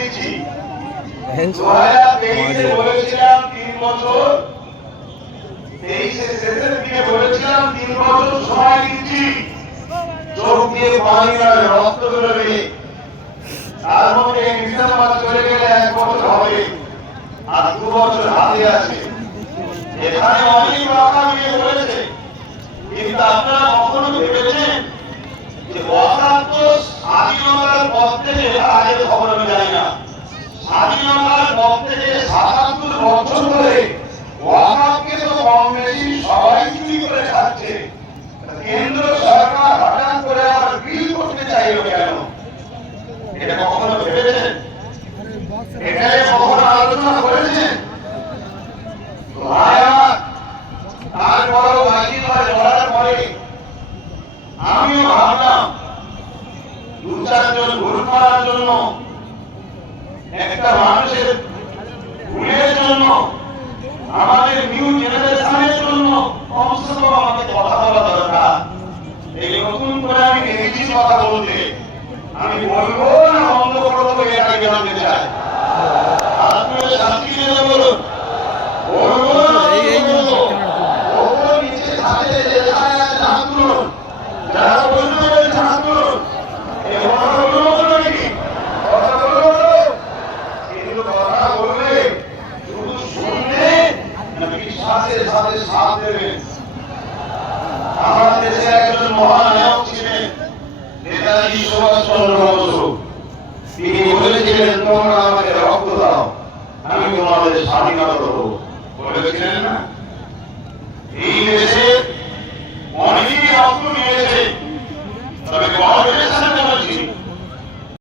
দিচ্ছি। 2023-এ বলেছিলাম 3 বছর, 23-এর শেষের দিকে বলেছিলাম 3 বছর সময় দিচ্ছি, চোখ দিয়ে পানি আর রক্ত বেরোবে, তার মধ্যে ডিসেম্বর চলে গেলে 1 বছর হবে, আর 2 বছর হাতে আছে। এখানে অনেক কথা নিয়ে বলেছে, কিন্তু আপনারা কখনো ভেবেছেন যে ওয়াকাফ তো স্বাধীনতার পর থেকে, আগে খবর আমি জানি না, স্বাধীনতার পর থেকে ৭৭ বছর ধরে ওয়াকাফকে তো কম বেশি সবাই চুরি করে খাচ্ছে। কেন্দ্র সরকার হঠাৎ করে আবার বিল করতে চাইল কেন? এটা কখনো ভেবেছেন? এটা কখনো আলোচনা করেছেন? তারপরও বাকি ধরার পরে আমিও ভাবলাম 2-4 জন ভোট করার জন্য, একটা মানুষের ভুলের জন্য, আমাদের নিউ জেনারেশনের জন্য কমসে কম আমাকে কথা বলা দরকার। এই নতুন করে আমি নেগেছি কথা বলতে, আমি বলবো না বন্ধ করবো, এটা আমি জানতে চাই। আপনিও শান্তি দিয়ে বলুন, বলবো না বলবো, ওপর নিচে থাকে যে হাত তুলুন, যারা বলতে বলছেন হাত তুলুন। এই কথা বলবো নাকি? কথা বলবো, কিন্তু কথা বললে শুধু শুনলে না বিশ্বাসের সাথে সাথ দেবেন। আমার দেশে একজন মহানায়ক ছিলেন নেতাজি সুভাষচন্দ্র বসু। তিনি বলেছিলেন, তোমরা আমাকে রক্ত দাও, আমি তোমাদের স্বাধীনতা দেবো, বলেছিলেন না? এই দেশে অনেকেই রক্ত দিয়েছে, তবে গণপ্রজাতন্ত্রী